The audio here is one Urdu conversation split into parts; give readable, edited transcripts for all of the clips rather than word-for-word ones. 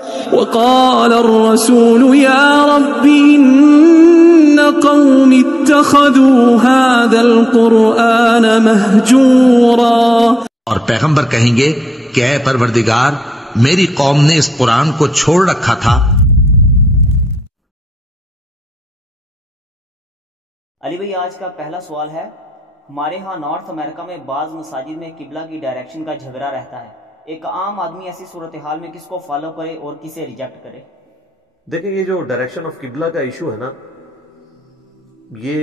وقال الرسول يا رب إن قوم اتخذوا هذا القرآن مهجورا. اور پیغمبر کہیں گے کہ اے پروردگار میری قوم نے اس قرآن کو چھوڑ رکھا تھا. علی بھائی آج کا پہلا سوال ہے، ہمارے ہاں نارتھ امریکہ میں بعض مساجد میں قبلہ کی ڈائریکشن کا جھگڑا رہتا ہے، ایک عام آدمی ایسی صورتحال میں کس کو فالو کرے اور کسے ریجیکٹ کرے؟ دیکھیں یہ جو ڈائریکشن آف قبلہ کا ایشو ہے نا، یہ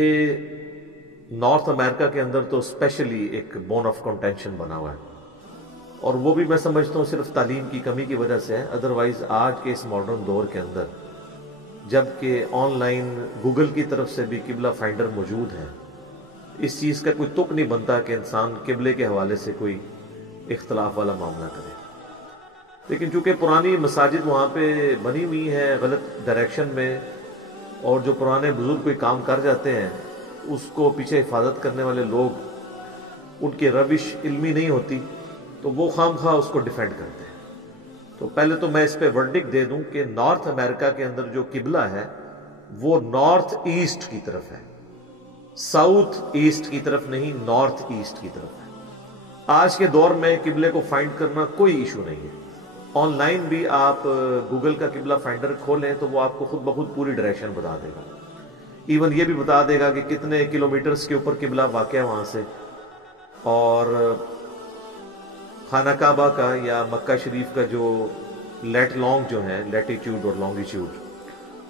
نارتھ امریکہ کے اندر تو اسپیشلی ایک بون آف کنٹینشن بنا ہوا ہے، اور وہ بھی میں سمجھتا ہوں صرف تعلیم کی کمی کی وجہ سے ہے. ادروائز آج کے اس ماڈرن دور کے اندر جبکہ آن لائن گوگل کی طرف سے بھی قبلہ فائنڈر موجود ہے، اس چیز کا کوئی تک نہیں بنتا کہ انسان قبلے کے حوالے سے کوئی اختلاف والا معاملہ کرے. لیکن چونکہ پرانی مساجد وہاں پہ بنی ہوئی ہیں غلط ڈائریکشن میں، اور جو پرانے بزرگ کوئی کام کر جاتے ہیں اس کو پیچھے حفاظت کرنے والے لوگ ان کی روش علمی نہیں ہوتی تو وہ خام خواہ اس کو ڈیفینڈ کرتے ہیں. تو پہلے تو میں اس پہ ورڈکٹ دے دوں کہ نارتھ امریکہ کے اندر جو قبلہ ہے وہ نارتھ ایسٹ کی طرف ہے، ساؤتھ ایسٹ کی طرف نہیں، نارتھ ایسٹ کی طرف ہے. آج کے دور میں قبلے کو فائنڈ کرنا کوئی ایشو نہیں ہے. آن لائن بھی آپ گوگل کا قبلہ فائنڈر کھولیں تو وہ آپ کو خود بخود پوری ڈائریکشن بتا دے گا. ایون یہ بھی بتا دے گا کہ کتنے کلومیٹرز کے اوپر قبلہ واقع ہے وہاں سے، اور خانہ کعبہ کا یا مکہ شریف کا جو لیٹ لانگ جو ہے، لیٹیٹیوڈ اور لانگیٹیوڈ،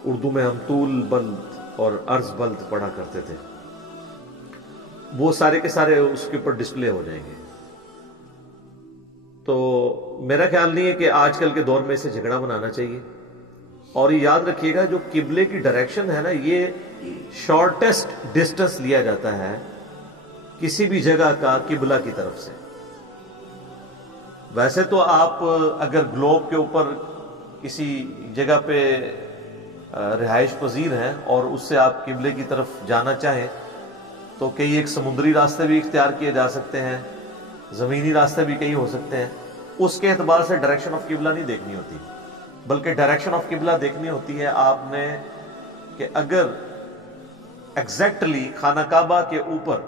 اردو میں ہم طول بلد اور عرض بلد پڑھا کرتے تھے، وہ سارے کے سارے اس کے اوپر ڈسپلے ہو جائیں گے. تو میرا خیال نہیں ہے کہ آج کل کے دور میں اسے جھگڑا بنانا چاہیے. اور یہ یاد رکھیے گا جو قبلے کی ڈائریکشن ہے نا، یہ شارٹیسٹ ڈسٹنس لیا جاتا ہے کسی بھی جگہ کا قبلہ کی طرف سے. ویسے تو آپ اگر گلوب کے اوپر کسی جگہ پہ رہائش پذیر ہیں اور اس سے آپ قبلے کی طرف جانا چاہیں تو کئی ایک سمندری راستے بھی اختیار کیے جا سکتے ہیں، زمینی راستے بھی کئی ہو سکتے ہیں. اس کے اعتبار سے ڈائریکشن آف قبلہ نہیں دیکھنی ہوتی، بلکہ ڈائریکشن آف قبلہ دیکھنی ہوتی ہے آپ نے کہ اگر ایگزیکٹلی خانہ کعبہ کے اوپر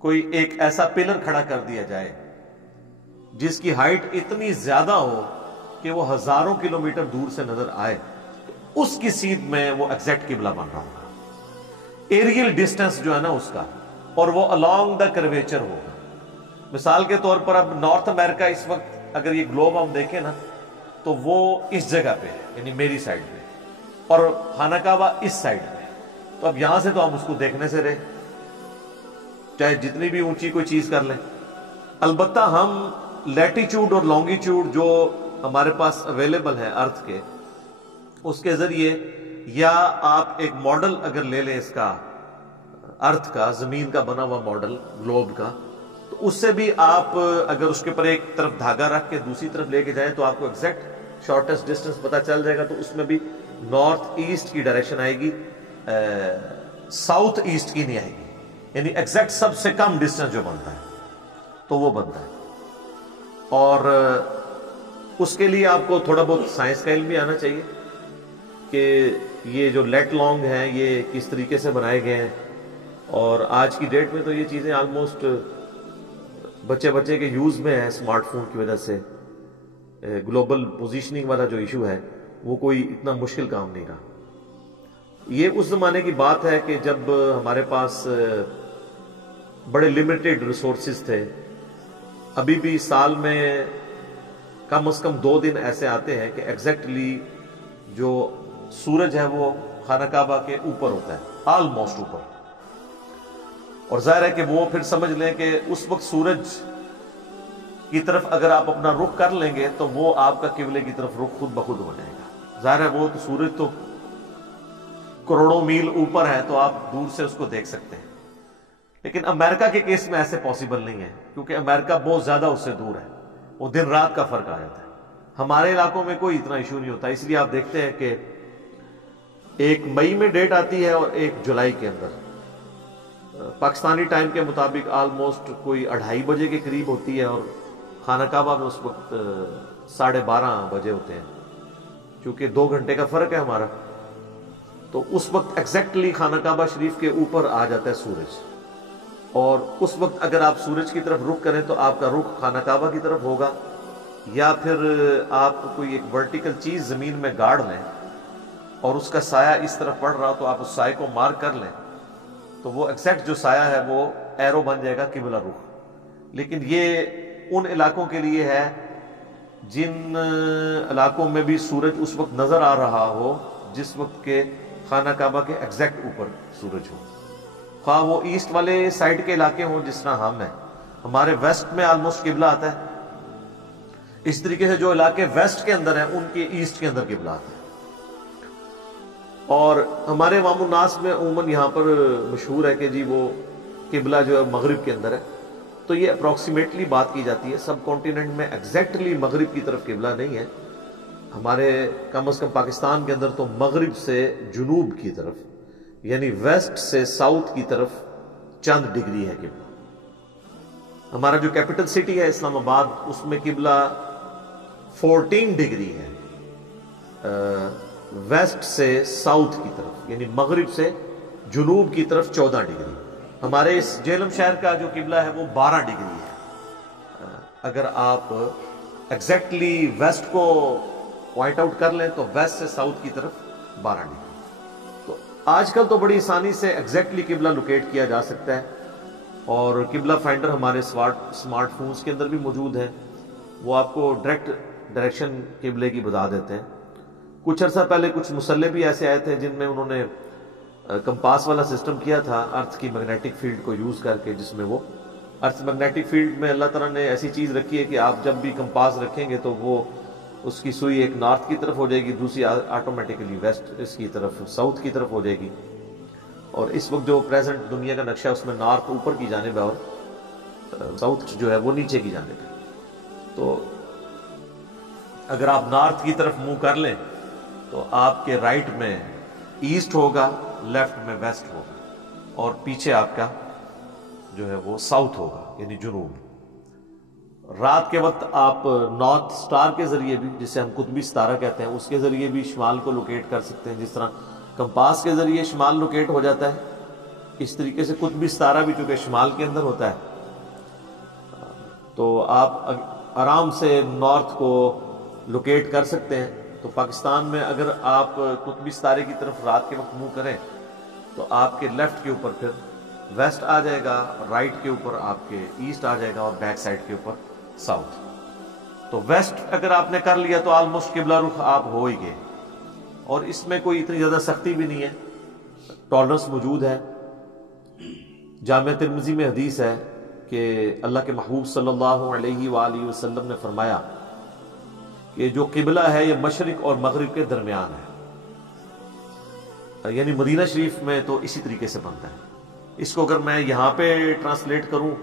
کوئی ایک ایسا پلر کھڑا کر دیا جائے جس کی ہائٹ اتنی زیادہ ہو کہ وہ ہزاروں کلومیٹر دور سے نظر آئے، تو اس کی سیدھ میں وہ ایگزیکٹ قبلہ بن رہا ہوگا. ایریل ڈسٹنس جو ہے نا اس کا، اور وہ along دا کرویچر ہوگا. مثال کے طور پر اب نارتھ امریکہ اس وقت اگر یہ گلوب ہم دیکھیں نا تو وہ اس جگہ پہ ہے، یعنی میری سائڈ پہ، اور خانہ کعبہ اس سائڈ پہ. تو اب یہاں سے تو ہم اس کو دیکھنے سے رہے، چاہے جتنی بھی اونچی کوئی چیز کر لیں. البتہ ہم لیٹیچیوڈ اور لانگیچیوڈ جو ہمارے پاس اویلیبل ہے ارتھ کے، اس کے ذریعے، یا آپ ایک ماڈل اگر لے لیں اس کا ارتھ کا، زمین کا بنا ہوا ماڈل گلوب کا، تو اس سے بھی آپ اگر اس کے اوپر ایک طرف دھاگا رکھ کے دوسری طرف لے کے جائیں تو آپ کو ایگزیکٹ شارٹیسٹ ڈسٹنس پتا چل جائے گا. تو اس میں بھی نارتھ ایسٹ کی ڈائریکشن آئے گی، ساؤتھ ایسٹ کی نہیں آئے گی. یعنی ایگزیکٹ سب سے کم ڈسٹنس جو بنتا ہے تو وہ بنتا ہے. اور اس کے لیے آپ کو تھوڑا بہت سائنس کا علم بھی آنا چاہیے کہ یہ جو لیٹ لانگ ہیں یہ کس طریقے سے بنائے گئے ہیں. اور آج کی ڈیٹ میں تو یہ چیزیں آلموسٹ بچے کے یوز میں ہیں اسمارٹ فون کی وجہ سے. گلوبل پوزیشننگ والا جو ایشو ہے وہ کوئی اتنا مشکل کام نہیں رہا. یہ اس زمانے کی بات ہے کہ جب ہمارے پاس بڑے لمیٹڈ ریسورسز تھے. ابھی بھی سال میں کم از کم 2 دن ایسے آتے ہیں کہ ایگزیکٹلی جو سورج ہے وہ خانہ کعبہ کے اوپر ہوتا ہے، آلموسٹ اوپر. اور ظاہر ہے کہ وہ پھر سمجھ لیں کہ اس وقت سورج کی طرف اگر آپ اپنا رخ کر لیں گے تو وہ آپ کا قبلے کی طرف رخ خود بخود ہو جائے گا. ظاہر ہے وہ تو سورج تو کروڑوں میل اوپر ہے تو آپ دور سے اس کو دیکھ سکتے ہیں. لیکن امریکہ کے کیس میں ایسے پاسبل نہیں ہے کیونکہ امریکہ بہت زیادہ اس سے دور ہے، وہ دن رات کا فرق آ جاتا ہے. ہمارے علاقوں میں کوئی اتنا ایشو نہیں ہوتا. اس لیے آپ دیکھتے ہیں کہ 1 مئی میں ڈیٹ آتی ہے اور 1 جولائی کے اندر پاکستانی ٹائم کے مطابق آلموسٹ کوئی 2:30 بجے کے قریب ہوتی ہے، اور خانہ کعبہ میں اس وقت 12:30 بجے ہوتے ہیں. چونکہ 2 گھنٹے کا فرق ہے ہمارا، تو اس وقت ایگزیکٹلی خانہ کعبہ شریف کے اوپر آ جاتا ہے سورج، اور اس وقت اگر آپ سورج کی طرف رخ کریں تو آپ کا رخ خانہ کعبہ کی طرف ہوگا، یا پھر آپ کوئی ایک ورٹیکل چیز زمین میں گاڑ لیں اور اس کا سایہ اس طرف پڑ رہا تو آپ اس سائے کو مارک کر لیں تو وہ ایگزیکٹ جو سایہ ہے وہ ایرو بن جائے گا قبلہ رخ۔ لیکن یہ ان علاقوں کے لیے ہے جن علاقوں میں بھی سورج اس وقت نظر آ رہا ہو جس وقت کے خانہ کعبہ کے ایگزیکٹ اوپر سورج ہو، خواہ وہ ایسٹ والے سائڈ کے علاقے ہوں جس طرح ہم ہیں، ہمارے ویسٹ میں آلموسٹ قبلہ آتا ہے، اس طریقے سے جو علاقے ویسٹ کے اندر ہیں ان کے ایسٹ کے اندر قبلہ آتا ہے، اور ہمارے عوام الناس میں عموماً یہاں پر مشہور ہے کہ جی وہ قبلہ جو ہے مغرب کے اندر ہے، تو یہ اپروکسیمیٹلی بات کی جاتی ہے، سب کانٹیننٹ میں ایگزیکٹلی مغرب کی طرف قبلہ نہیں ہے، ہمارے کم از کم پاکستان کے اندر تو مغرب سے جنوب کی طرف یعنی ویسٹ سے ساؤتھ کی طرف چند ڈگری ہے قبلہ۔ ہمارا جو کیپٹل سٹی ہے اسلام آباد، اس میں قبلہ 14 ڈگری ہے ویسٹ سے ساؤتھ کی طرف، یعنی مغرب سے جنوب کی طرف 14 ڈگری۔ ہمارے اس جہلم شہر کا جو قبلہ ہے وہ 12 ڈگری ہے، اگر آپ ایگزیکٹلی ویسٹ کو پوائنٹ آؤٹ کر لیں تو ویسٹ سے ساؤتھ کی طرف 12 ڈگری۔ تو آج کل تو بڑی آسانی سے ایگزیکٹلی قبلہ لوکیٹ کیا جا سکتا ہے، اور قبلہ فائنڈر ہمارے سمارٹ فونز کے اندر بھی موجود ہیں، وہ آپ کو ڈائریکٹ ڈائریکشن قبلے کی بتا دیتے ہیں۔ کچھ عرصہ پہلے کچھ مسلح بھی ایسے آئے تھے جن میں انہوں نے کمپاس والا سسٹم کیا تھا ارتھ کی میگنیٹک فیلڈ کو یوز کر کے، جس میں وہ ارتھ میگنیٹک فیلڈ میں اللہ تعالیٰ نے ایسی چیز رکھی ہے کہ آپ جب بھی کمپاس رکھیں گے تو وہ اس کی سوئی ایک نارتھ کی طرف ہو جائے گی، دوسری آٹومیٹکلی ویسٹ اس کی طرف ساؤتھ کی طرف ہو جائے گی، اور اس وقت جو پریزنٹ دنیا کا نقشہ ہے اس میں نارتھ اوپر کی جانب ہے اور ساؤتھ جو ہے وہ نیچے کی جانب ہے۔ تو اگر آپ نارتھ کی طرف منہ کر لیں تو آپ کے رائٹ میں ایسٹ ہوگا، لیفٹ میں ویسٹ ہوگا، اور پیچھے آپ کا جو ہے وہ ساؤتھ ہوگا یعنی جنوب۔ رات کے وقت آپ نارتھ سٹار کے ذریعے بھی، جسے ہم قطبی ستارہ کہتے ہیں، اس کے ذریعے بھی شمال کو لوکیٹ کر سکتے ہیں، جس طرح کمپاس کے ذریعے شمال لوکیٹ ہو جاتا ہے، اس طریقے سے قطبی ستارہ بھی چونکہ شمال کے اندر ہوتا ہے تو آپ آرام سے نارتھ کو لوکیٹ کر سکتے ہیں۔ تو پاکستان میں اگر آپ قطبی ستارے کی طرف رات کے وقت منہ کریں تو آپ کے لیفٹ کے اوپر پھر ویسٹ آ جائے گا، رائٹ کے اوپر آپ کے ایسٹ آ جائے گا، اور بیک سائڈ کے اوپر ساؤتھ۔ تو ویسٹ اگر آپ نے کر لیا تو آلموسٹ قبلہ رخ آپ ہو ہی گئے، اور اس میں کوئی اتنی زیادہ سختی بھی نہیں ہے، ٹالرنس موجود ہے۔ جامع ترمذی میں حدیث ہے کہ اللہ کے محبوب صلی اللہ علیہ وآلہ وسلم نے فرمایا کہ جو قبلہ ہے یہ مشرق اور مغرب کے درمیان ہے، یعنی مدینہ شریف میں تو اسی طریقے سے بنتا ہے۔ اس کو اگر میں یہاں پہ ٹرانسلیٹ کروں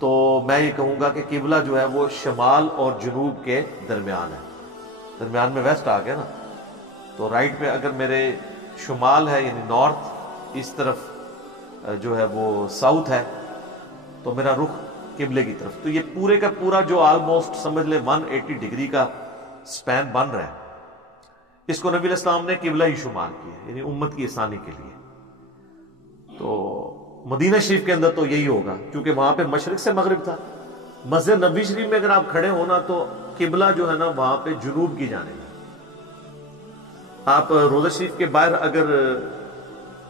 تو میں یہ کہوں گا کہ قبلہ جو ہے وہ شمال اور جنوب کے درمیان ہے، درمیان میں ویسٹ آ گیا نا، تو رائٹ پہ اگر میرے شمال ہے یعنی نارتھ، اس طرف جو ہے وہ ساؤتھ ہے، تو میرا رخ قبلے کی طرف۔ تو یہ پورے کا پورا جو آلموسٹ سمجھ لیں 180 ڈگری کا سپین بن رہا ہے، اس کو نبی علیہ السلام نے قبلہ ہی شمار کیا، یعنی امت کی آسانی کے لیے۔ تو مدینہ شریف کے اندر تو یہی ہوگا کیونکہ وہاں پہ مشرق سے مغرب تھا۔ مسجد نبوی شریف میں اگر آپ کھڑے ہونا تو قبلہ جو ہے نا وہاں پہ جنوب کی جانب ہے۔ آپ روضہ شریف کے باہر اگر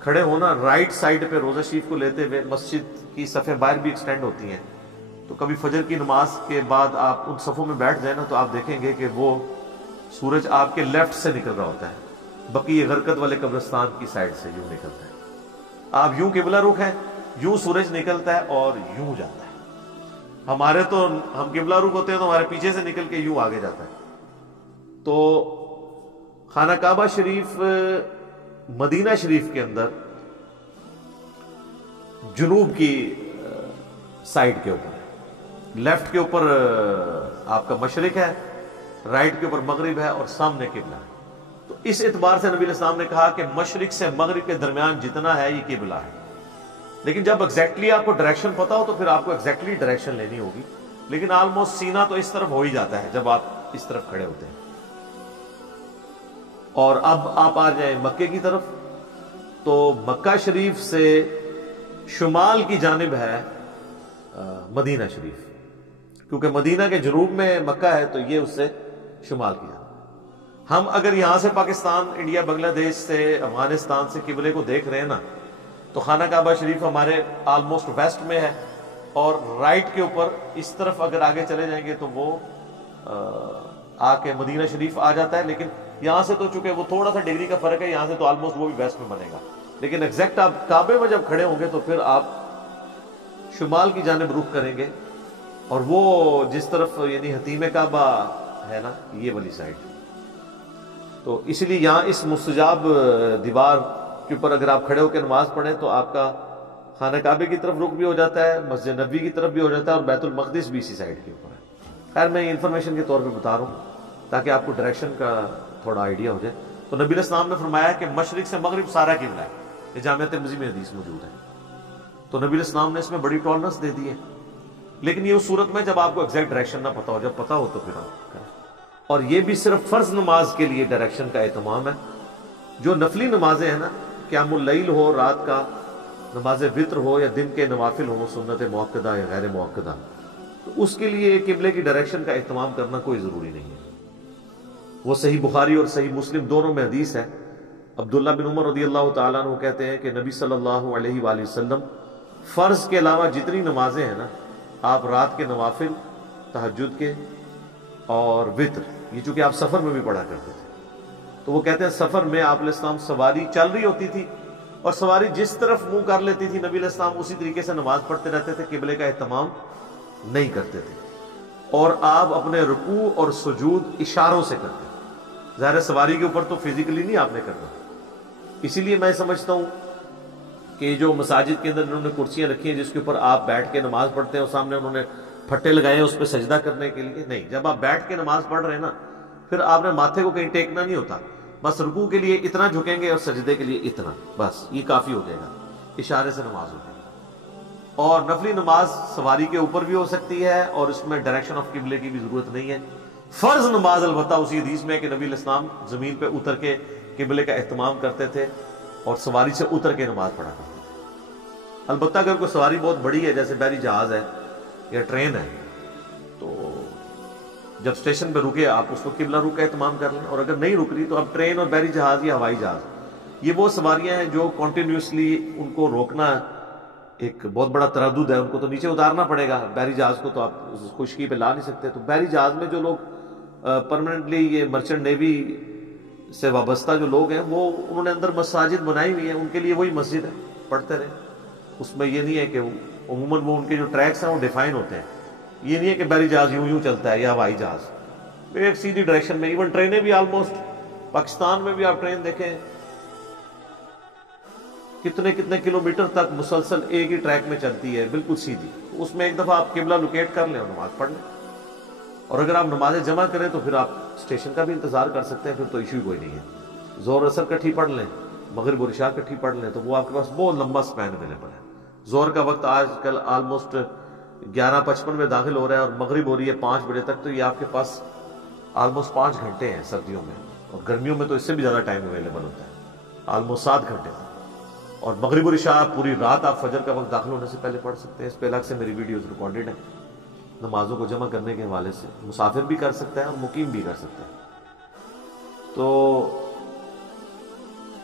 کھڑے ہونا، رائٹ سائڈ پہ روضہ شریف کو لیتے ہوئے مسجد کی صفیں باہر بھی ایکسٹینڈ ہوتی ہیں، تو کبھی فجر کی نماز کے بعد آپ ان صفوں میں بیٹھ جائیں نا تو آپ دیکھیں گے کہ وہ سورج آپ کے لیفٹ سے نکل رہا ہوتا ہے، بقی غرقت والے قبرستان کی سائڈ سے یوں نکلتا ہے۔ آپ یوں قبلہ رخ ہیں، یوں سورج نکلتا ہے اور یوں جاتا ہے۔ ہمارے تو ہم قبلہ رخ ہوتے ہیں تو ہمارے پیچھے سے نکل کے یوں آگے جاتا ہے۔ تو خانہ کعبہ شریف مدینہ شریف کے اندر جنوب کی سائڈ کے اوپر، لیفٹ کے اوپر آپ کا مشرق ہے، رائٹ کے اوپر مغرب ہے، اور سامنے قبلہ ہے۔ تو اس اعتبار سے نبی علیہ السلام نے کہا کہ مشرق سے مغرب کے درمیان جتنا ہے یہ قبلہ ہے۔ لیکن جب ایگزیکٹلی آپ کو ڈائریکشن پتا ہو تو پھر آپ کو ایگزیکٹلی ڈائریکشن لینی ہوگی، لیکن آلموسٹ سینہ تو اس طرف ہو ہی جاتا ہے جب آپ اس طرف کھڑے ہوتے ہیں۔ اور اب آپ آ جائیں مکے کی طرف، تو مکہ شریف سے شمال کی جانب ہے مدینہ شریف، کیونکہ مدینہ کے جنوب میں مکہ ہے تو یہ اس سے شمال کی جانب۔ ہم اگر یہاں سے پاکستان، انڈیا، بنگلہ دیش سے، افغانستان سے قبلے کو دیکھ رہے ہیں نا، تو خانہ کعبہ شریف ہمارے آلموسٹ ویسٹ میں ہے، اور رائٹ کے اوپر اس طرف اگر آگے چلے جائیں گے تو وہ آ کے مدینہ شریف آ جاتا ہے، لیکن یہاں سے تو چونکہ وہ تھوڑا سا ڈگری کا فرق ہے، یہاں سے تو آلموسٹ وہ بھی ویسٹ میں بنے گا، لیکن ایگزیکٹ آپ کعبے میں جب کھڑے ہوں گے تو پھر آپ شمال کی جانب رخ کریں گے، اور وہ جس طرف یعنی حتیم کعبہ ہے نا، یہ والی سائڈ، تو اس لیے یہاں اس مستجاب دیوار کے اوپر اگر آپ کھڑے ہو کے نماز پڑھیں تو آپ کا خانہ کعبے کی طرف رخ بھی ہو جاتا ہے، مسجد نبوی کی طرف بھی ہو جاتا ہے، اور بیت المقدس بھی اسی سائڈ کے اوپر ہے۔ خیر میں انفارمیشن کے طور پہ بتا رہا ہوں تاکہ آپ کو ڈائریکشن کا تھوڑا آئیڈیا ہو جائے۔ تو نبی علیہ السلام نے فرمایا کہ مشرق سے مغرب سارا قبلہ ہے، یہ جامع ترمذی میں حدیث موجود ہے، تو نبی علیہ السلام نے اس میں بڑی ٹالرنس دے دی ہے، لیکن یہ اس صورت میں جب آپ کو ایگزیکٹ ڈائریکشن نہ پتا ہو، جب پتا ہو تو پھر آپ کریں۔ اور یہ بھی صرف فرض نماز کے لیے ڈائریکشن کا اہتمام ہے، جو نفلی نمازیں ہیں نا، قیام اللیل ہو، رات کا نماز وتر ہو، یا دن کے نوافل ہوں، سنت موقدہ یا غیر موقدہ، تو اس کے لیے قبلے کی ڈائریکشن کا اہتمام کرنا کوئی ضروری نہیں ہے۔ وہ صحیح بخاری اور صحیح مسلم دونوں میں حدیث ہے، عبداللہ بن عمر رضی اللہ تعالیٰ عنہ کہتے ہیں کہ نبی صلی اللہ علیہ وآلہ وسلم فرض کے علاوہ جتنی نمازیں ہیں نا، آپ رات کے نوافل، تہجد کے اور وتر، یہ چونکہ آپ سفر میں بھی پڑھا کرتے تھے، تو وہ کہتے ہیں سفر میں آپ علیہ السلام سواری چل رہی ہوتی تھی اور سواری جس طرف منہ کر لیتی تھی نبی علیہ السلام اسی طریقے سے نماز پڑھتے رہتے تھے، قبلے کا اہتمام نہیں کرتے تھے، اور آپ اپنے رکوع اور سجود اشاروں سے کرتے تھے۔ ظاہر سواری کے اوپر تو فزیکلی نہیں آپ نے کرنا، اسی لیے میں سمجھتا ہوں کہ جو مساجد کے اندر انہوں نے کرسیاں رکھی ہیں جس کے اوپر آپ بیٹھ کے نماز پڑھتے ہیں، اور سامنے انہوں نے پھٹے لگائے ہیں اس پہ سجدہ کرنے کے لیے، نہیں، جب آپ بیٹھ کے نماز پڑھ رہے ہیں نا، پھر آپ نے ماتھے کو کہیں ٹیکنا نہیں ہوتا، بس رکوع کے لیے اتنا جھکیں گے اور سجدے کے لیے اتنا، بس یہ کافی ہو جائے گا، اشارے سے نماز ہو جائے گی۔ اور نفلی نماز سواری کے اوپر بھی ہو سکتی ہے، اور اس میں ڈائریکشن آف قبلے کی بھی ضرورت نہیں ہے۔ فرض نماز البتہ اسی حدیث میں کہ نبی علیہ السلام زمین پہ اتر کے قبلے کا اہتمام کرتے تھے اور سواری سے اتر کے نماز پڑھا کرتے تھے۔ البتہ اگر کوئی سواری بہت بڑی ہے، جیسے بحری جہاز ہے یا ٹرین ہے، تو جب اسٹیشن پہ رکے آپ اس کو قبلہ رخ کا اہتمام کر لیں، اور اگر نہیں رک رہی تو اب ٹرین اور بحری جہاز یا ہوائی جہاز، یہ وہ سواریاں ہیں جو کنٹینیوسلی ان کو روکنا ایک بہت بڑا تردد ہے، ان کو تو نیچے اتارنا پڑے گا، بحری جہاز کو تو آپ خشکی پہ لا نہیں سکتے، تو بحری جہاز میں جو لوگ پرماننٹلی یہ مرچنٹ نیوی سے وابستہ جو لوگ ہیں، وہ انہوں نے اندر مساجد بنائی ہوئی ہیں، ان کے لیے وہی مسجد ہے، پڑھتے رہے، اس میں یہ نہیں ہے کہ عموماً وہ ان کے جو ٹریکس ہیں وہ ڈیفائن ہوتے ہیں، یہ نہیں ہے کہ بحری جہاز یوں چلتا ہے یا ہوائی جہاز، ایک سیدھی ڈائریکشن میں، ایون ٹرینیں بھی آلموسٹ پاکستان میں بھی آپ ٹرین دیکھیں کتنے کلومیٹر تک مسلسل ایک ہی ٹریک میں چلتی ہے، بالکل سیدھی، اس میں ایک دفعہ آپ قبلہ لوکیٹ کر لیں اور نماز پڑھ لیں، اور اگر آپ نمازیں جمع کریں تو پھر آپ اسٹیشن کا بھی انتظار کر سکتے ہیں، پھر تو ایشو کوئی نہیں ہے، ظہر اثر کٹھی پڑھ لیں، مغرب اور عشاء کٹھی پڑھ لیں، تو وہ آپ کے پاس بہت لمبا سپین اویلیبل ہے۔ ظہر کا وقت آج کل آلموسٹ 11:55 میں داخل ہو رہا ہے اور مغرب ہو رہی ہے 5 بجے تک، تو یہ آپ کے پاس آلموسٹ 5 گھنٹے ہیں سردیوں میں، اور گرمیوں میں تو اس سے بھی زیادہ ٹائم اویلیبل ہوتا ہے، آلموسٹ 7 گھنٹے تک۔ اور مغرب اور عشاء پوری رات آپ فجر کا وقت داخل ہونے سے پہلے پڑھ سکتے ہیں، اس پہ الگ سے میری ویڈیوز ریکارڈڈ ہیں نمازوں کو جمع کرنے کے حوالے سے، مسافر بھی کر سکتا ہے اور مقیم بھی کر سکتا ہے۔ تو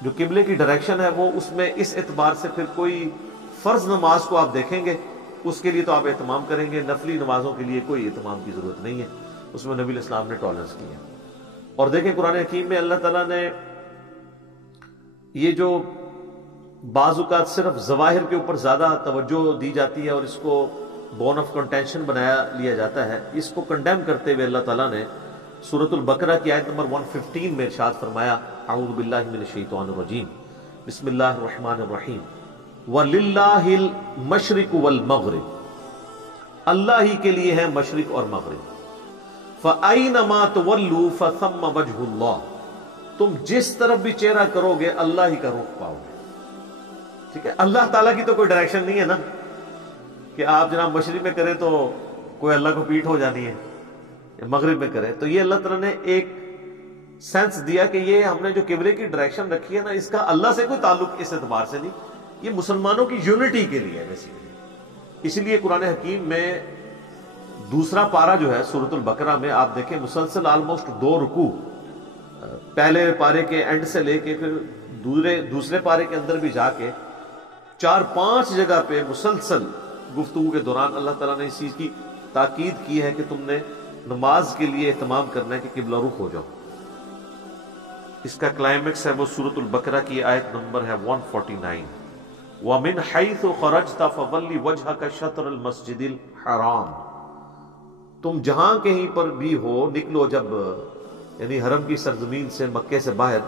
جو قبلے کی ڈائریکشن ہے وہ اس میں اس اعتبار سے پھر کوئی فرض نماز کو آپ دیکھیں گے اس کے لیے تو آپ اہتمام کریں گے، نفلی نمازوں کے لیے کوئی اہتمام کی ضرورت نہیں ہے، اس میں نبی علیہ السلام نے ٹالرنس کی ہے۔ اور دیکھیں قرآن حکیم میں اللہ تعالیٰ نے یہ جو بعض اوقات صرف ظواہر کے اوپر زیادہ توجہ دی جاتی ہے اور اس کو بون آف کنٹینشن بنایا لیا جاتا ہے، اس کو کنڈیم کرتے ہوئے اللہ تعالیٰ نے سورۃ البقرہ کی آیت نمبر 115 میں ارشاد فرمایا، اعوذ باللہ من الشیطان الرجیم، بسم اللہ الرحمن الرحیم، وَلِلَّهِ الْمَشْرِقُ وَالْمَغْرِبُ، اللہ ہی کے لیے ہے مشرق اور مغرب، فَأَيْنَمَا تُوَلُّوا فَثَمَّ وَجْهُ اللَّهِ، تم جس طرف بھی چہرہ کرو گے اللہ ہی کا رخ پاؤ گے۔ ٹھیک ہے، اللہ تعالیٰ کی تو کوئی ڈائریکشن نہیں ہے نا کہ آپ جناب مشرق میں کریں تو کوئی اللہ کو پیٹھ ہو جانی ہے، مغرب میں کرے، تو یہ اللہ تعالیٰ نے ایک سینس دیا کہ یہ ہم نے جو قبلے کی ڈائریکشن رکھی ہے نا، اس کا اللہ سے کوئی تعلق اس اعتبار سے نہیں، یہ مسلمانوں کی یونٹی کے لیے ہے بیسیکلی۔ اسی لیے قرآن حکیم میں دوسرا پارہ جو ہے سورۃ البقرہ میں آپ دیکھیں مسلسل آلموسٹ 2 رکوع، پہلے پارے کے اینڈ سے لے کے پھر دوسرے پارے کے اندر بھی جا کے 4-5 جگہ پہ مسلسل گفتگو کے دوران اللہ تعالیٰ نے اس چیز کی تاکید کی ہے کہ تم نے نماز کے لیے اہتمام کرنا ہے کہ قبلہ رخ ہو جاؤ۔ اس کا کلائمیکس ہے وہ سورۃ البقرہ کی آیت نمبر ہے 149، وَمِنْ حَيْثُ خَرَجْتَ فَوَلِّ وَجْهَكَ شَطْرَ الْمَسْجِدِ الْحَرَامِ، تم جہاں کہیں پر بھی ہو، نکلو جب یعنی حرم کی سرزمین سے، مکے سے باہر،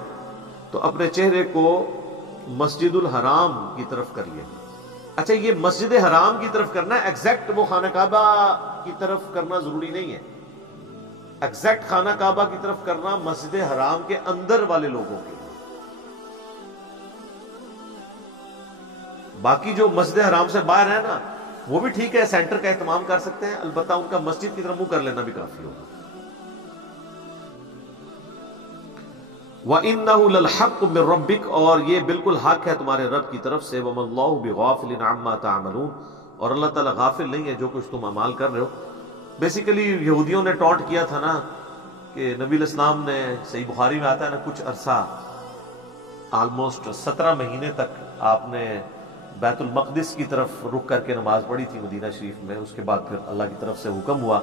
تو اپنے چہرے کو مسجد الحرام کی طرف کریے۔ اچھا، یہ مسجد حرام کی طرف کرنا ہے، ایگزیکٹ وہ خانہ کعبہ کی طرف کرنا ضروری نہیں ہے۔ ایگزیکٹ خانہ کعبہ کی طرف کرنا مسجد حرام کے اندر والے لوگوں کے لیے، باقی جو مسجد حرام سے باہر ہے نا وہ بھی ٹھیک ہے، سینٹر کا اہتمام کر سکتے ہیں، البتہ ان کا مسجد کی طرف منہ کر لینا بھی کافی ہوگا۔ وَإِنَّهُ لَلْحَقُّ مِن رَبِّكَ، اور یہ بالکل حق ہے تمہارے رب کی طرف سے، وَمَا اللَّهُ بِغَافِلٍ عَمَّا تَعْمَلُونَ، اور اللہ تعالیٰ غافل نہیں ہے جو کچھ تم اعمال کر رہے ہو۔ بیسیکلی یہودیوں نے ٹونٹ کیا تھا نا کہ نبی علیہ السلام نے، صحیح بخاری میں آتا ہے نا، کچھ عرصہ آلموسٹ 17 مہینے تک آپ نے بیت المقدس کی طرف رخ کر کے نماز پڑھی تھی مدینہ شریف میں۔ اس کے بعد پھر اللہ کی طرف سے حکم ہوا،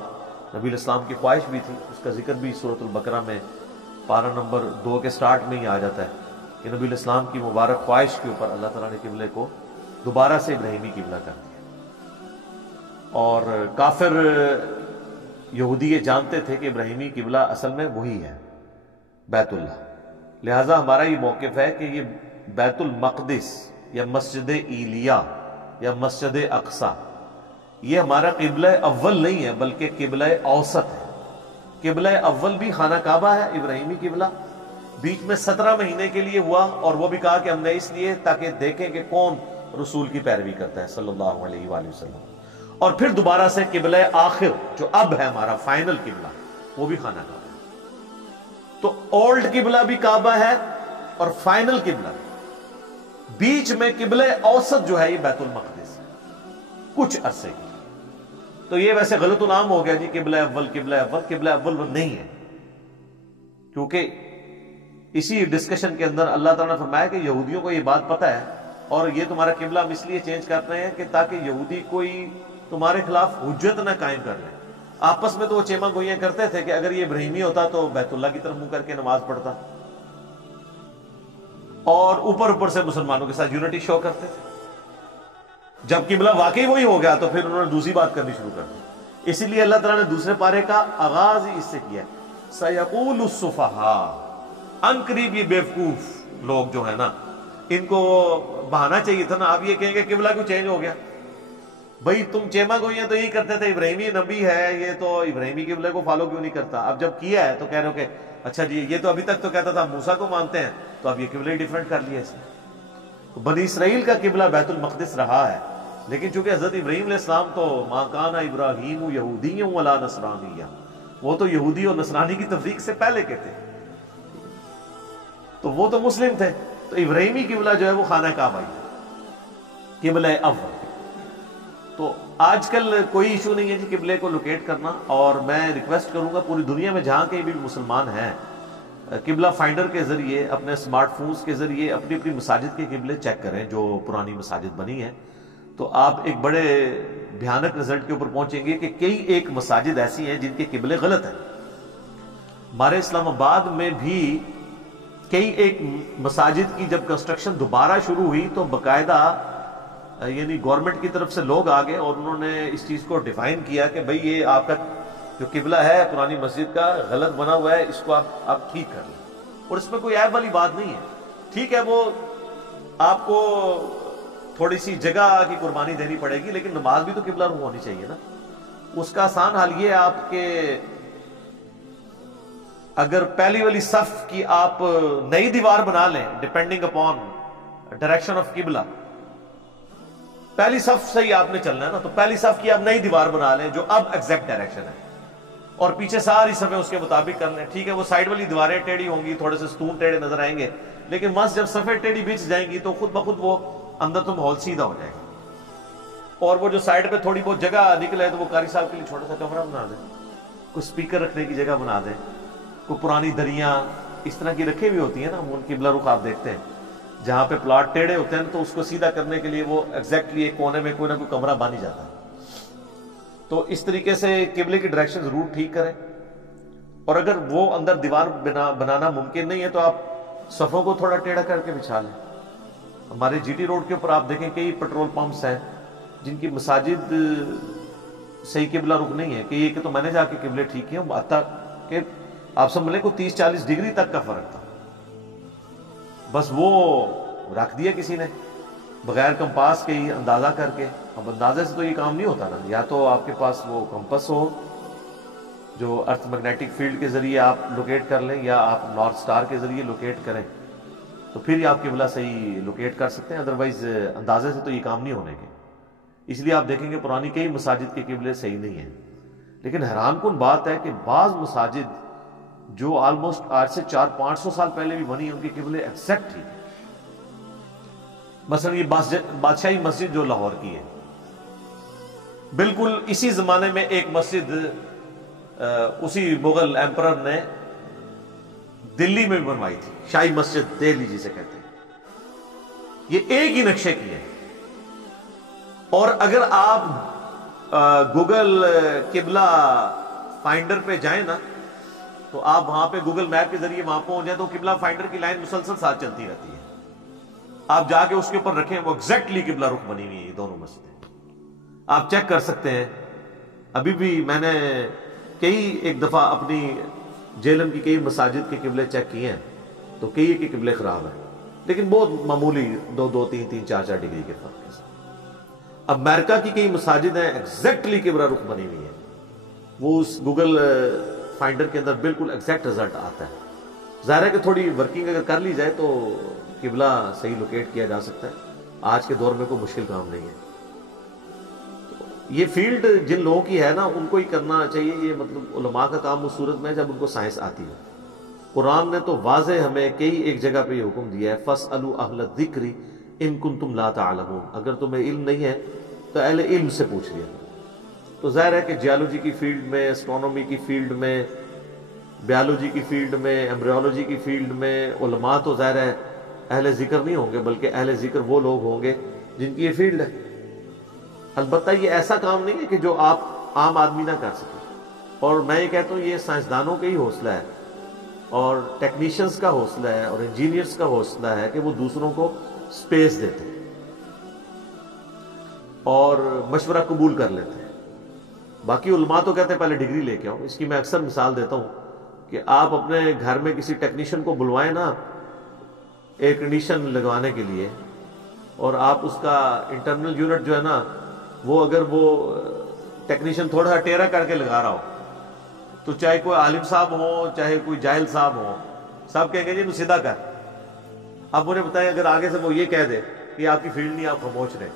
نبی علیہ السلام کی خواہش بھی تھی، اس کا ذکر بھی سورۃ البقرہ میں پارہ نمبر 2 کے سٹارٹ میں ہی آ جاتا ہے کہ نبی علیہ السلام کی مبارک خواہش کے اوپر اللہ تعالیٰ نے قبلے کو دوبارہ سے ابراہیمی قبلہ کر دیا، اور کافر یہودی یہ جانتے تھے کہ ابراہیمی قبلہ اصل میں وہی ہے، بیت اللہ۔ لہٰذا ہمارا یہ موقف ہے کہ یہ بیت المقدس یا مسجد ایلیا یا مسجد اقصی یہ ہمارا قبلہ اول نہیں ہے بلکہ قبلہ اوسط ہے۔ قبلہ اول بھی خانہ کعبہ ہے، ابراہیمی قبلہ، بیچ میں 17 مہینے کے لیے ہوا، اور وہ بھی کہا کہ ہم نے اس لیے تاکہ دیکھیں کہ کون رسول کی پیروی کرتا ہے صلی اللہ علیہ وآلہ وسلم، اور پھر دوبارہ سے قبلہ آخر جو اب ہے ہمارا فائنل قبلہ وہ بھی خانہ کعبہ ہے۔ تو اولڈ قبلہ بھی کعبہ ہے اور فائنل قبلہ بھی، بیچ میں قبلہ اوسط جو ہے یہ بیت المقدس ہے کچھ عرصے کی۔ تو یہ ویسے غلط نام ہو گیا جی، قبلہ اول قبلہ اول، قبلہ اول وہ نہیں ہے، کیونکہ اسی ڈسکشن کے اندر اللہ تعالیٰ نے فرمایا کہ یہودیوں کو یہ بات پتہ ہے، اور یہ تمہارا قبلہ ہم اس لیے چینج کر رہے ہیں کہ تاکہ یہودی کوئی تمہارے خلاف حجت نہ قائم کر لیں۔ آپس میں تو وہ چیما گوئیاں کرتے تھے کہ اگر یہ ابراہیمی ہوتا تو بیت اللہ کی طرف منہ کر کے نماز پڑھتا، اور اوپر سے مسلمانوں کے ساتھ یونٹی شو کرتے تھے۔ جب قبلہ واقعی وہی ہو گیا تو پھر انہوں نے دوسری بات کرنی شروع کر دی، اسی لیے اللہ تعالیٰ نے دوسرے پارے کا آغاز ہی اس سے کیا، سَيَقُولُ السُّفَهَاءُ، ان قریب یہ بیوقوف لوگ جو ہیں نا، ان کو بہانا چاہیے تھا نا، اب یہ کہیں گے قبلہ کیوں چینج ہو گیا؟ بھئی تم چیما گوئیاں تو یہی کرتے تھے، ابراہیمی نبی ہے یہ تو ابراہیمی قبلے کو فالو کیوں نہیں کرتا؟ اب جب کیا ہے تو کہہ رہے ہو کہ اچھا جی یہ تو ابھی تک تو کہتا تھا موسیٰ کو مانتے ہیں، تو اب یہ قبلہ ہی ڈیفرنٹ کر لیا اس نے۔ بنی اسرائیل کا قبلہ بیت المقدس رہا ہے، لیکن چونکہ حضرت ابراہیم علیہ السلام تو ما کان ابراہیم یہودی ولا نصرانی، وہ تو یہودی اور نصرانی کی تفریق سے پہلے کے تھے، تو وہ تو مسلم تھے، تو ابراہیمی قبلہ جو ہے وہ خانہ کعبہ ہی قبلہ اول۔ تو آج کل کوئی ایشو نہیں ہے جی قبلے کو لوکیٹ کرنا، اور میں ریکویسٹ کروں گا پوری دنیا میں جہاں کہیں بھی مسلمان ہیں، قبلہ فائنڈر کے ذریعے، اپنے سمارٹ فونز کے ذریعے اپنی اپنی مساجد کے قبلے چیک کریں جو پرانی مساجد بنی ہیں، تو آپ ایک بڑے بھیانک رزلٹ کے اوپر پہنچیں گے کہ کئی ایک مساجد ایسی ہیں جن کے قبلے غلط ہیں۔ ہمارے اسلام آباد میں بھی کئی ایک مساجد کی جب کنسٹرکشن دوبارہ شروع ہوئی تو باقاعدہ یعنی گورنمنٹ کی طرف سے لوگ آگے اور انہوں نے اس چیز کو ڈیفائن کیا کہ بھئی یہ آپ کا جو قبلہ ہے پرانی مسجد کا غلط بنا ہوا ہے، اس کو آپ ٹھیک کر لیں، اور اس میں کوئی عیب والی بات نہیں ہے۔ ٹھیک ہے وہ آپ کو تھوڑی سی جگہ کی قربانی دینی پڑے گی، لیکن نماز بھی تو قبلہ رخ ہونی چاہیے نا۔ اس کا آسان حل یہ ہے آپ کے اگر پہلی والی صف کی آپ نئی دیوار بنا لیں ڈیپینڈنگ اپون ڈائریکشن آف قبلہ، پہلی صف سے ہی آپ نے چلنا ہے نا، تو پہلی صف کی آپ نئی دیوار بنا لیں جو اب ایگزیکٹ ڈائریکشن ہے، اور پیچھے ساری صفیں اس کے مطابق کر لیں. ٹھیک ہے وہ سائڈ والی دیواریں ٹیڑھی ہوں گی, تھوڑے سے ستون ٹیڑھے نظر آئیں گے, لیکن بس جب صفیں ٹیڑھی بچ جائیں گی تو خود بخود وہ اندر تو ماحول سیدھا ہو جائے گا. اور وہ جو سائڈ پہ تھوڑی بہت جگہ نکلے تو وہ قاری صاحب کے لیے چھوٹا سا کمرہ بنا دیں, کوئی سپیکر رکھنے کی جگہ بنا دیں, کوئی پرانی دریاں اس طرح کی رکھی ہوئی ہوتی ہیں نا, ان قبلہ رخ آپ دیکھتے ہیں جہاں پہ پلاٹ ٹیڑھے ہوتے ہیں تو اس کو سیدھا کرنے کے لیے وہ ایگزیکٹلی ایک کونے میں کوئی نہ کوئی کمرہ بن ہی جاتا ہے. تو اس طریقے سے قبلے کی ڈائریکشن ضرور ٹھیک کریں. اور اگر وہ اندر دیوار بنانا ممکن نہیں ہے تو آپ صفوں کو تھوڑا ٹیڑھا کر کے بچھا لیں. ہمارے جی ٹی روڈ کے اوپر آپ دیکھیں کئی پیٹرول پمپس ہیں جن کی مساجد صحیح قبلہ رخ نہیں ہے, کہ یہ کہ تو میں نے جا کے قبلے ٹھیک کیے, حتیٰ کہ آپ سمجھ لیں کو 30-40 ڈگری تک کا فرق تھا, بس وہ رکھ دیا کسی نے بغیر کمپاس کے ہی اندازہ کر کے. اب اندازے سے تو یہ کام نہیں ہوتا نا, یا تو آپ کے پاس وہ کمپس ہو جو ارتھ میگنیٹک فیلڈ کے ذریعے آپ لوکیٹ کر لیں, یا آپ نارتھ سٹار کے ذریعے لوکیٹ کریں تو پھر آپ قبلہ صحیح لوکیٹ کر سکتے ہیں, ادروائز اندازے سے تو یہ کام نہیں ہونے کے. اس لیے آپ دیکھیں گے پرانی کئی مساجد کے قبلے صحیح نہیں ہیں. لیکن حیران کن بات ہے کہ بعض مساجد جو آلموسٹ آج سے 400-500 سال پہلے بھی بنی, ان کے قبلے ایگزیکٹ ہی. مثلا یہ بادشاہی مسجد جو لاہور کی ہے, بالکل اسی زمانے میں ایک مسجد اسی مغل ایمپرر نے دلی میں بھی بنوائی تھی, شاہی مسجد دہلی جسے کہتے ہیں. یہ ایک ہی نقشے کی ہے. اور اگر آپ گوگل قبلہ فائنڈر پہ جائیں نا تو آپ وہاں پہ گوگل میپ کے ذریعے وہاں پہنچ جائیں تو قبلہ فائنڈر کی لائن مسلسل ساتھ چلتی رہتی ہے. آپ جا کے اس کے اوپر رکھیں, وہ ایگزیکٹلی قبلہ رخ بنی ہوئی ہے. یہ دونوں مسجدیں آپ چیک کر سکتے ہیں. ابھی بھی میں نے ایک دفعہ اپنی جیلم کی کئی مساجد کے قبلے چیک کیے ہیں تو کئی کے قبلے خراب ہیں, لیکن بہت معمولی 2-3, 4 ڈگری کے فرق کے ساتھ. امریکہ کی کئی مساجد ہیں ایگزیکٹلی قبلہ رخ بنی ہوئی ہیں, وہ اس گوگل فائنڈر کے اندر بالکل ایگزیکٹ رزلٹ آتا ہے. ظاہر ہے کہ تھوڑی ورکنگ اگر کر لی جائے تو قبلہ صحیح لوکیٹ کیا جا سکتا ہے. آج کے دور میں کوئی مشکل کام نہیں ہے. یہ فیلڈ جن لوگوں کی ہے نا ان کو ہی کرنا چاہیے. یہ مطلب علماء کا کام اس صورت میں جب ان کو سائنس آتی ہے. قرآن نے تو واضح ہمیں ایک جگہ پہ یہ حکم دیا ہے, فَاسْأَلُوا أَهْلَ الذِّكْرِ إِن كُنتُمْ لَا تَعْلَمُونَ, اگر تمہیں علم نہیں ہے تو اہل علم سے پوچھ لیا. تو ظاہر ہے کہ جیولوجی کی فیلڈ میں, اسٹرونومی کی فیلڈ میں, بیالوجی کی فیلڈ میں, ایمبریولوجی کی فیلڈ میں علماء تو ظاہر ہے اہل ذکر نہیں ہوں گے, بلکہ اہل ذکر وہ لوگ ہوں گے جن کی یہ فیلڈ ہے. البتہ یہ ایسا کام نہیں ہے کہ جو آپ عام آدمی نہ کر سکیں. اور میں یہ کہتا ہوں یہ سائنسدانوں کا ہی حوصلہ ہے اور ٹیکنیشینز کا حوصلہ ہے اور انجینئرز کا حوصلہ ہے کہ وہ دوسروں کو سپیس دیتے ہیں اور مشورہ قبول کر لیتے ہیں. باقی علماء تو کہتے ہیں پہلے ڈگری لے کے آؤ. اس کی میں اکثر مثال دیتا ہوں کہ آپ اپنے گھر میں کسی ٹیکنیشین کو بلوائیں نا ایئر کنڈیشن لگوانے کے لیے, اور آپ اس کا انٹرنل یونٹ جو ہے نا وہ اگر وہ ٹیکنیشین تھوڑا سا ٹیڑھا کر کے لگا رہا ہو تو چاہے کوئی عالم صاحب ہو چاہے کوئی جاہل صاحب ہو, صاحب کہیں گے جی سیدھا کر. اب مجھے بتائیں اگر آگے سے وہ یہ کہہ دے کہ آپ کی فیلڈ نہیں, آپ خاموش رہے,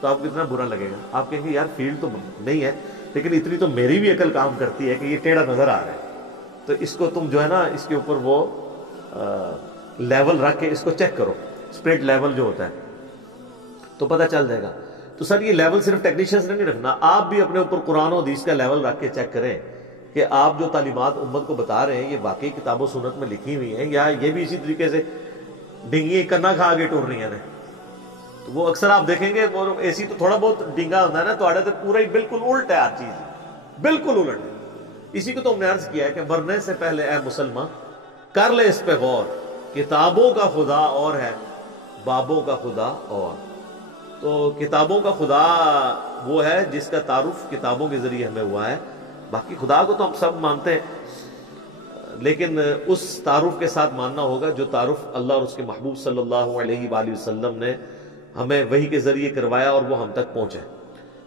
تو آپ کو کتنا برا لگے گا. آپ کہیں گے یار فیلڈ تو نہیں ہے لیکن اتنی تو میری بھی عقل کام کرتی ہے کہ یہ ٹیڑھا نظر آ رہا ہے, تو اس کو تم جو ہے نا اس کے اوپر وہ لیول رکھ کے اس کو چیک کرو, اسپرٹ لیول جو ہوتا ہے تو پتہ چل جائے گا. تو سر یہ لیول صرف ٹیکنیشینز نے نہیں رکھنا, آپ بھی اپنے اوپر قرآن و حدیث کا لیول رکھ کے چیک کریں کہ آپ جو تعلیمات امت کو بتا رہے ہیں یہ واقعی کتاب و سنت میں لکھی ہوئی ہیں یا یہ بھی اسی طریقے سے ڈنگی کنا کھا کے ٹور رہی ہیں. تو وہ اکثر آپ دیکھیں گے وہ ایسی تو تھوڑا بہت ڈنگا ہوتا ہے نا, تو تو پورا ہی بالکل الٹ ہے, ہر چیز بالکل الٹ ہے. اسی کو تو ہم نے عرض کیا ہے کہ مرنے سے پہلے اے مسلمان کر لے اس پہ غور, کتابوں کا خدا اور ہے بابوں کا خدا اور. تو کتابوں کا خدا وہ ہے جس کا تعارف کتابوں کے ذریعے ہمیں ہوا ہے. باقی خدا کو تو ہم سب مانتے ہیں لیکن اس تعارف کے ساتھ ماننا ہوگا جو تعارف اللہ اور اس کے محبوب صلی اللہ علیہ وآلہ وسلم نے ہمیں وحی کے ذریعے کروایا اور وہ ہم تک پہنچا.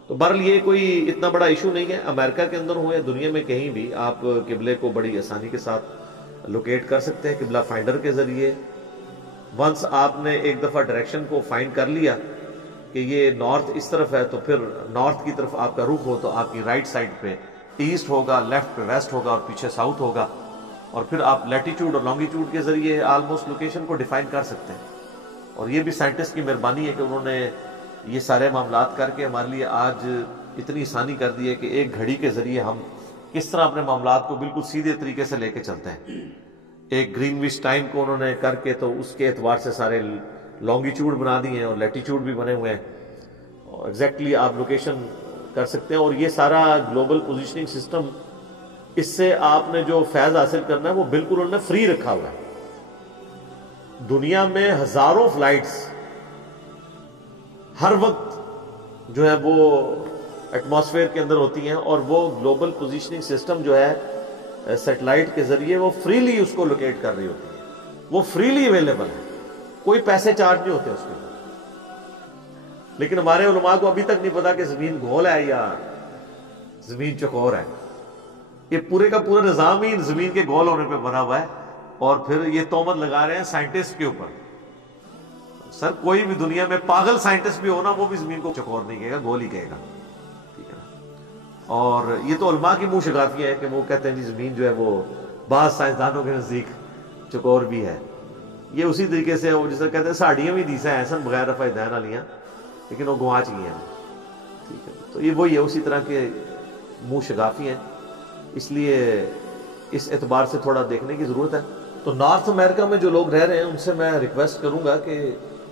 تو بہرحال یہ کوئی اتنا بڑا ایشو نہیں ہے. امریکہ کے اندر ہو یا دنیا میں کہیں بھی آپ قبلے کو بڑی آسانی کے ساتھ لوکیٹ کر سکتے ہیں قبلہ فائنڈر کے ذریعے. ونس آپ نے ایک دفعہ ڈائریکشن کو فائنڈ کر لیا کہ یہ نارتھ اس طرف ہے تو پھر نارتھ کی طرف آپ کا رخ ہو تو آپ کی رائٹ سائڈ پہ ایسٹ ہوگا، لیفٹ پہ ویسٹ ہوگا اور پیچھے ساؤتھ ہوگا، اور پھر آپ لیٹیٹیوڈ اور لانگیٹیوڈ کے ذریعے آلموسٹ لوکیشن کو ڈیفائن کر سکتے ہیں. اور یہ بھی سائنٹسٹ کی مہربانی ہے کہ انہوں نے یہ سارے معاملات کر کے ہمارے لیے آج اتنی آسانی کر دی ہے کہ ایک گھڑی کے ذریعے ہم کس طرح اپنے معاملات کو بالکل سیدھے طریقے سے لے کے چلتے ہیں. ایک گرین وچ ٹائم کو انہوں نے کر کے تو اس کے اعتبار سے سارے لانگیٹیوڈ بنا دیے ہیں اور لیٹیٹیوڈ بھی بنے ہوئے ہیں، اور ایگزیکٹلی آپ لوکیشن کر سکتے ہیں. اور یہ سارا گلوبل پوزیشننگ سسٹم، اس سے آپ نے جو فیض حاصل کرنا ہے وہ بالکل انہوں نے فری رکھا ہوا ہے. دنیا میں ہزاروں فلائٹس ہر وقت جو ہے وہ ایٹماسفیئر کے اندر ہوتی ہیں، اور وہ گلوبل پوزیشننگ سسٹم جو ہے سیٹلائٹ کے ذریعے وہ فریلی اس کو لوکیٹ کر رہی ہوتی ہے. وہ فریلی اویلیبل ہے، کوئی پیسے چارج نہیں ہوتے اس کے لیے. لیکن ہمارے علماء کو ابھی تک نہیں پتا کہ زمین گول ہے یا زمین چکور ہے. یہ پورے کا پورا نظام ہی زمین کے گول ہونے پہ بنا ہوا ہے، اور پھر یہ تہمت لگا رہے ہیں سائنٹسٹ کے اوپر. سر کوئی بھی دنیا میں پاگل سائنٹسٹ بھی ہونا وہ بھی زمین کو چکور نہیں کہے گا، گول ہی کہے گا. ٹھیک ہے. اور یہ تو علماء کی منہ شگافیاں ہیں کہ وہ کہتے ہیں جی زمین جو ہے وہ بعض سائنسدانوں کے نزدیک چکور بھی ہے. یہ اسی طریقے سے وہ جیسے کہتے ہیں ساڑیاں بھی دیسا ایسن بغیر رفع دین والیاں، لیکن وہ گواچ گئی ہیں. ٹھیک ہے. تو یہ وہی ہے، اسی طرح کے منہ شگافی ہیں. اس لیے اس اعتبار سے تھوڑا دیکھنے کی ضرورت ہے. تو نارتھ امریکہ میں جو لوگ رہ رہے ہیں ان سے میں ریکویسٹ کروں گا کہ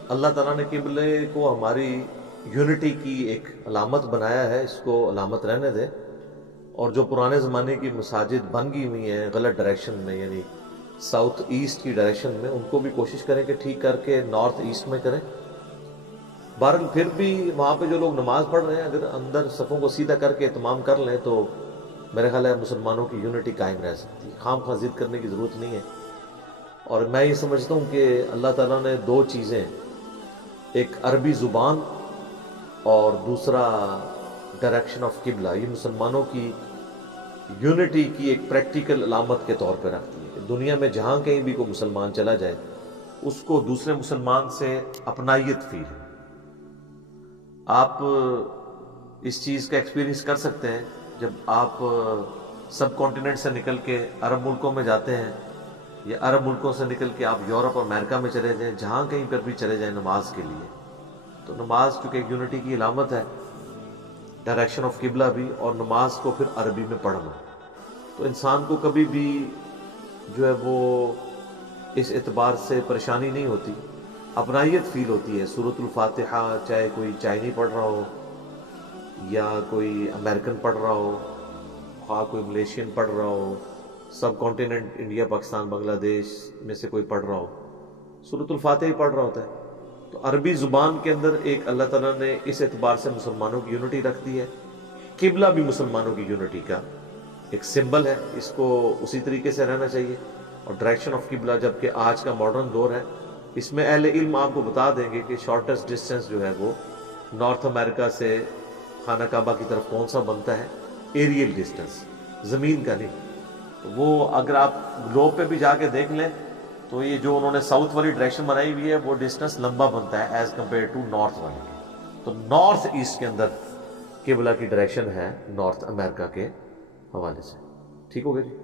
اللہ تعالیٰ نے قبلے کو ہماری یونٹی کی ایک علامت بنایا ہے، اس کو علامت رہنے دے. اور جو پرانے زمانے کی مساجد بن گئی ہوئی ہیں غلط ڈائریکشن میں، یعنی ساؤتھ ایسٹ کی ڈائریکشن میں، ان کو بھی کوشش کریں کہ ٹھیک کر کے نارتھ ایسٹ میں کریں. بہرحال پھر بھی وہاں پہ جو لوگ نماز پڑھ رہے ہیں اگر اندر صفوں کو سیدھا کر کے اہتمام کر لیں تو میرے خیال ہے مسلمانوں کی یونٹی قائم رہ سکتی ہے. خام خواہ ضد کرنے کی ضرورت نہیں ہے. اور میں یہ سمجھتا ہوں کہ اللہ تعالیٰ نے دو چیزیں، ایک عربی زبان اور دوسرا ڈائریکشن آف قبلہ، یہ مسلمانوں کی یونٹی کی ایک پریکٹیکل علامت کے طور پہ رکھتی ہے کہ دنیا میں جہاں کہیں بھی کوئی مسلمان چلا جائے اس کو دوسرے مسلمان سے اپنائیت فیل ہے. آپ اس چیز کا ایکسپیرینس کر سکتے ہیں جب آپ سب کانٹیننٹ سے نکل کے عرب ملکوں میں جاتے ہیں، یا عرب ملکوں سے نکل کے آپ یورپ اور امریکہ میں چلے جائیں، جہاں کہیں پر بھی چلے جائیں نماز کے لیے، تو نماز چونکہ ایک یونٹی کی علامت ہے، ڈائریکشن آف قبلہ بھی، اور نماز کو پھر عربی میں پڑھنا، تو انسان کو کبھی بھی جو ہے وہ اس اعتبار سے پریشانی نہیں ہوتی، اپنائیت فیل ہوتی ہے. سورۃ الفاتحہ چاہے کوئی چائنی پڑھ رہا ہو یا کوئی امریکن پڑھ رہا ہو، خواہ کوئی ملیشین پڑھ رہا ہو، سب کانٹیننٹ انڈیا پاکستان بنگلہ دیش میں سے کوئی پڑھ رہا ہو، سورۃ الفاتحہ ہی پڑھ رہا ہوتا ہے. تو عربی زبان کے اندر ایک اللہ تعالیٰ نے اس اعتبار سے مسلمانوں کی یونٹی رکھ دی ہے. قبلہ بھی مسلمانوں کی یونٹی کا ایک سمبل ہے، اس کو اسی طریقے سے رہنا چاہیے. اور ڈائریکشن آف قبلہ جبکہ آج کا ماڈرن دور ہے، اس میں اہل علم آپ کو بتا دیں گے کہ شارٹیسٹ ڈسٹینس جو ہے وہ نارتھ امریکہ سے خانہ کعبہ کی طرف کون سا بنتا ہے، ایریل ڈسٹینس، زمین کا نہیں. وہ اگر آپ گلوب پہ بھی جا کے دیکھ لیں تو یہ جو انہوں نے ساؤتھ والی ڈائریکشن بنائی ہوئی ہے وہ ڈسٹینس لمبا بنتا ہے ایز کمپیئر ٹو نارتھ والی. تو نارتھ ایسٹ کے اندر قبلہ کی ڈائریکشن ہے نارتھ امریکہ کے حوالے سے. ٹھیک ہو گیا جی؟